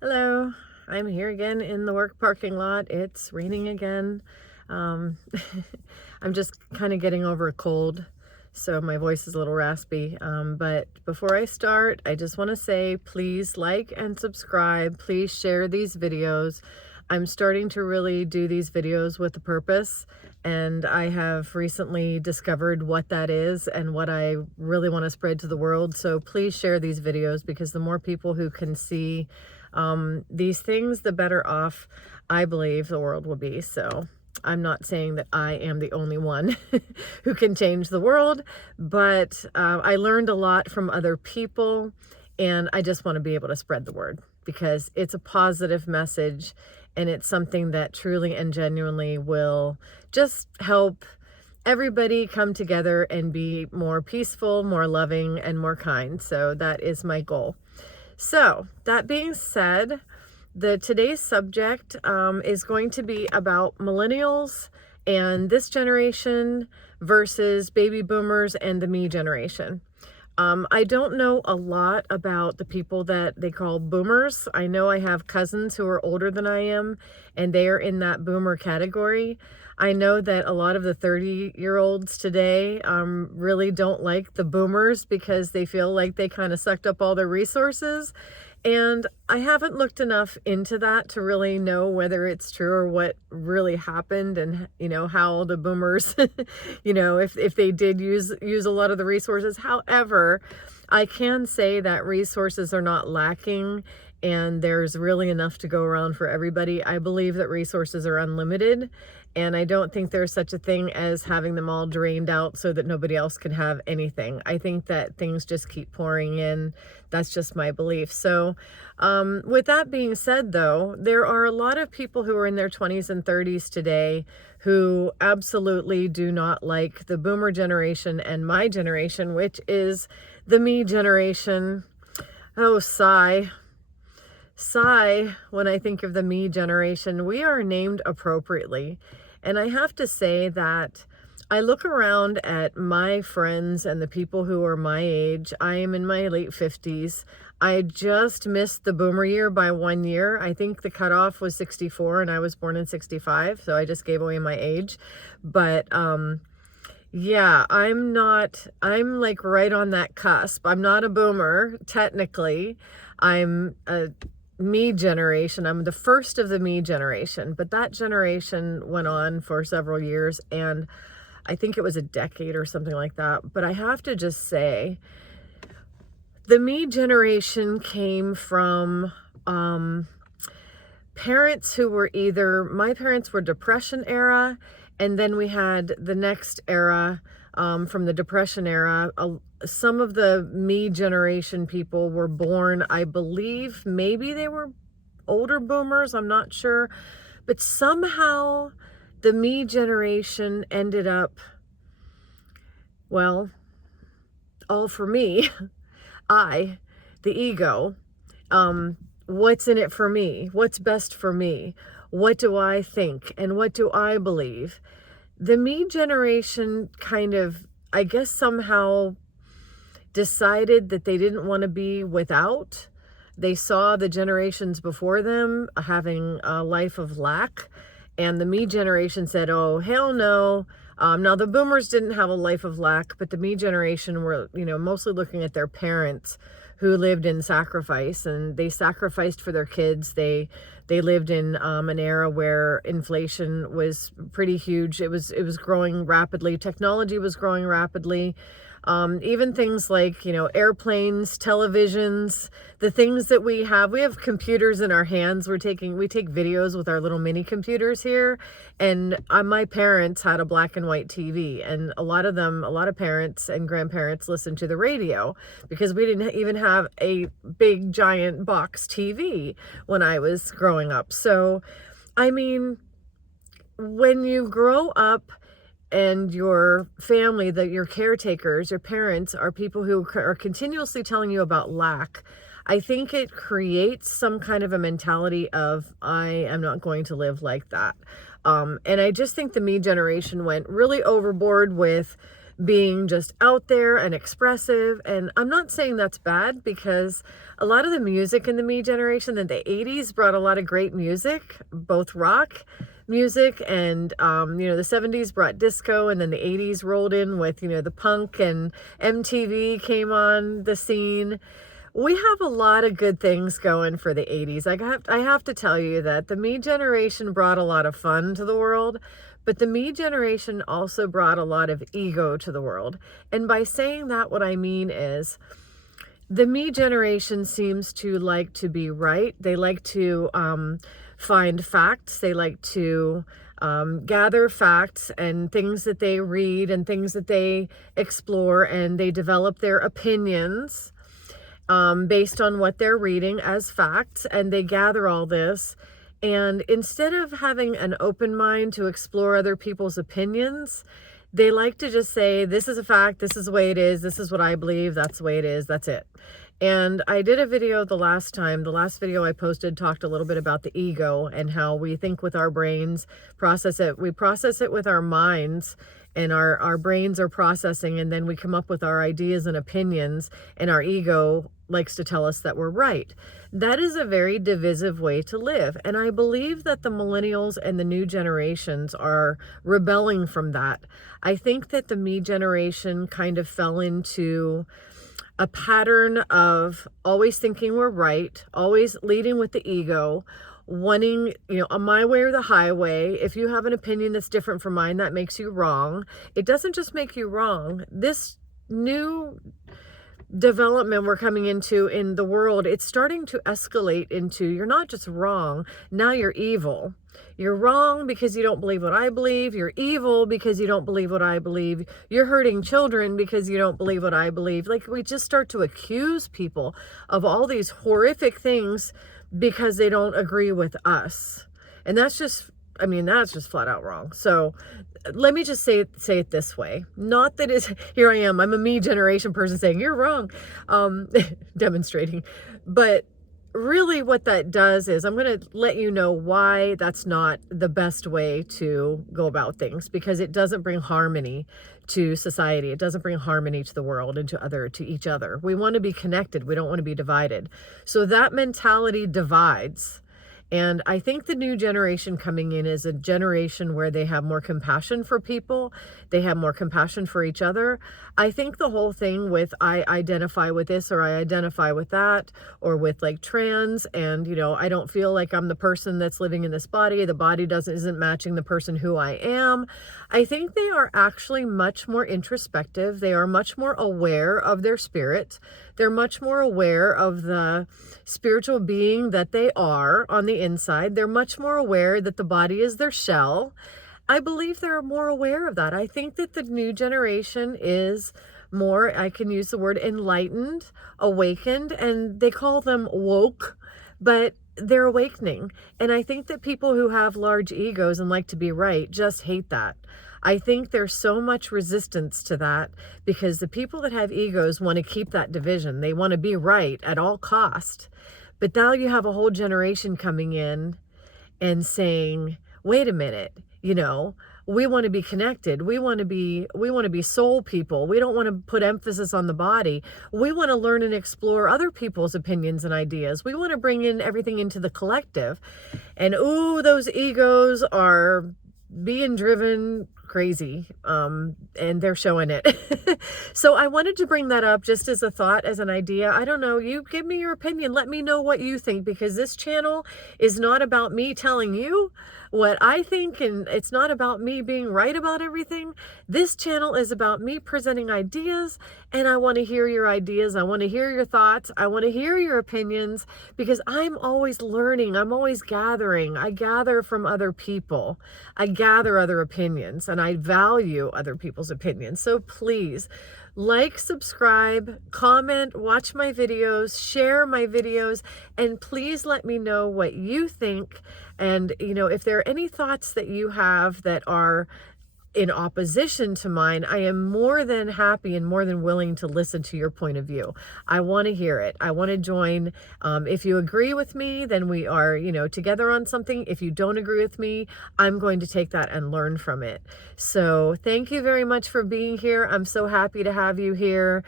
Hello, I'm here again in the work parking lot. It's raining again. Um, I'm just kind of getting over a cold, so my voice is a little raspy. But before I start, I just want to say please like and subscribe. Please share these videos. I'm starting to really do these videos with a purpose, and I have recently discovered what that is and what I really want to spread to the world. So please share these videos, because the more people who can see these things, the better off I believe the world will be. So I'm not saying that I am the only one who can change the world, but I learned a lot from other people, and I just want to be able to spread the word because it's a positive message, and it's something that truly and genuinely will just help everybody come together and be more peaceful, more loving, and more kind. So that is my goal. So that being said, today's subject is going to be about millennials and this generation versus baby boomers and the me generation. I don't know a lot about the people that they call boomers. I know I have cousins who are older than I am, and they are in that boomer category. I know that a lot of the 30-year-olds today really don't like the boomers because they feel like they kind of sucked up all their resources. And I haven't looked enough into that to really know whether it's true or what really happened, and how the boomers if they did use a lot of the resources. However, I can say that resources are not lacking, and there's really enough to go around for everybody. I believe that resources are unlimited, and I don't think there's such a thing as having them all drained out so that nobody else can have anything. I think that things just keep pouring in. That's just my belief. So with that being said, though, there are a lot of people who are in their 20s and 30s today who absolutely do not like the boomer generation and my generation, which is the me generation. Oh, sigh. Sigh when I think of the me generation. We are named appropriately. And I have to say that I look around at my friends and the people who are my age. I am in my late 50s. I just missed the boomer year by 1 year. I think the cutoff was 64 and I was born in 65. So I just gave away my age. But yeah, I'm like right on that cusp. I'm not a boomer, technically. I'm a me generation. I'm the first of the me generation, but that generation went on for several years, and I think it was a decade or something like that. But I have to just say, the me generation came from parents who were my parents were Depression era, and then we had the next era from the Depression era. Some of the me generation people were born, I believe, maybe they were older boomers, I'm not sure. But somehow the me generation ended up, well, all for me. The ego, what's in it for me? What's best for me? What do I think? And what do I believe? The me generation kind of, I guess, somehow decided that they didn't want to be without. They saw the generations before them having a life of lack, and the me generation said, oh, hell no. Now, the boomers didn't have a life of lack, but the me generation were, mostly looking at their parents who lived in sacrifice, and they sacrificed for their kids. They lived in an era where inflation was pretty huge. It was growing rapidly. Technology was growing rapidly. Even things like, airplanes, televisions, the things that we have computers in our hands. We take videos with our little mini computers here. And my parents had a black and white TV, and a lot of parents and grandparents listened to the radio because we didn't even have a big giant box TV when I was growing up. So, I mean, when you grow up and your family, your caretakers, your parents are people who are continuously telling you about lack, I think it creates some kind of a mentality of, I am not going to live like that. And I just think the me generation went really overboard with being just out there and expressive. And I'm not saying that's bad, because a lot of the music in the me generation in the 80s brought a lot of great music, both rock music and the 70s brought disco, and then the 80s rolled in with the punk, and MTV came on the scene. We have a lot of good things going for the 80s. I have to tell you that the me generation brought a lot of fun to the world, but the me generation also brought a lot of ego to the world. And by saying that, what I mean is the me generation seems to like to be right. They like to find facts. They like to gather facts and things that they read and things that they explore, and they develop their opinions based on what they're reading as facts, and they gather all this. And instead of having an open mind to explore other people's opinions, they like to just say, this is a fact, this is the way it is, this is what I believe, that's the way it is, that's it. And I did a video the last video I posted talked a little bit about the ego and how we think with our brains, we process it with our minds, and our brains are processing, and then we come up with our ideas and opinions, and our ego likes to tell us that we're right. That is a very divisive way to live. And I believe that the millennials and the new generations are rebelling from that. I think that the me generation kind of fell into a pattern of always thinking we're right, always leading with the ego, wanting, my way or the highway. If you have an opinion that's different from mine, that makes you wrong. It doesn't just make you wrong. This new development we're coming into in the world, it's starting to escalate into, you're not just wrong, now you're evil. You're wrong because you don't believe what I believe. You're evil because you don't believe what I believe. You're hurting children because you don't believe what I believe. Like, we just start to accuse people of all these horrific things because they don't agree with us. And that's just flat out wrong. So let me just say it this way. Not that it's, here I am, I'm a me generation person saying you're wrong, demonstrating. But really what that does is, I'm going to let you know why that's not the best way to go about things, because it doesn't bring harmony to society. It doesn't bring harmony to the world and to each other. We want to be connected. We don't want to be divided. So that mentality divides. And I think the new generation coming in is a generation where they have more compassion for people. They have more compassion for each other. I think the whole thing with I identify with this or I identify with that, or with like trans, and I don't feel like I'm the person that's living in this body. The body isn't matching the person who I am. I think they are actually much more introspective. They are much more aware of their spirit. They're much more aware of the spiritual being that they are on the inside. They're much more aware that the body is their shell. I believe they're more aware of that. I think that the new generation is more, I can use the word enlightened, awakened, and they call them woke, but they're awakening. And I think that people who have large egos and like to be right just hate that. I think there's so much resistance to that, because the people that have egos want to keep that division. They want to be right at all cost. But now you have a whole generation coming in and saying, wait a minute, we want to be connected. We want to be soul people. We don't want to put emphasis on the body. We want to learn and explore other people's opinions and ideas. We want to bring in everything into the collective. And those egos are being driven crazy, and they're showing it. So I wanted to bring that up just as a thought, as an idea. I don't know, you give me your opinion. Let me know what you think, because this channel is not about me telling you what I think, and it's not about me being right about everything. This channel is about me presenting ideas, and I want to hear your ideas. I want to hear your thoughts. I want to hear your opinions, because I'm always learning. I'm always gathering. I gather from other people. I gather other opinions, and I value other people's opinions. So please like, subscribe, comment, watch my videos, share my videos, and please let me know what you think. And if there are any thoughts that you have that are in opposition to mine, I am more than happy and more than willing to listen to your point of view. I want to hear it. I want to join. If you agree with me, then we are, together on something. If you don't agree with me, I'm going to take that and learn from it. So thank you very much for being here. I'm so happy to have you here.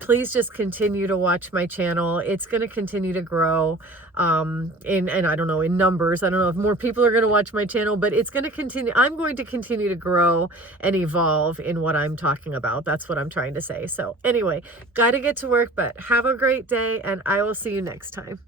Please just continue to watch my channel. It's going to continue to grow. And I don't know, in numbers. I don't know if more people are going to watch my channel, but it's going to continue. I'm going to continue to grow and evolve in what I'm talking about. That's what I'm trying to say. So anyway, got to get to work, but have a great day, and I will see you next time.